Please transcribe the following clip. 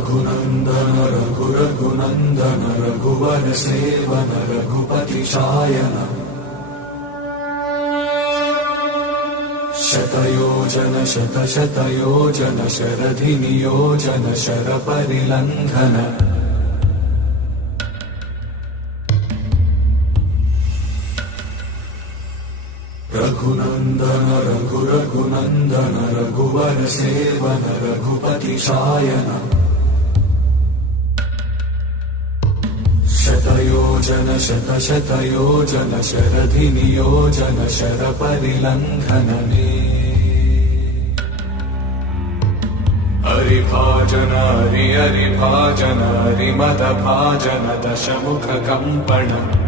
रघुनन्दन रघुनन्दन रघुवर seven Raghupati Shayan शतयोजन शतशतयोजन शरधि नियोजन शरपरिलङ्घन रघुनन्दन रघुनन्दन रघुवर seven Raghupati Shayan शतयोजन शतशतयोजन शरधि नियोजन शरपरिलङ्घनने हरिभाजन हरिभाजन हरिमदभाजन दशमुख कम्पण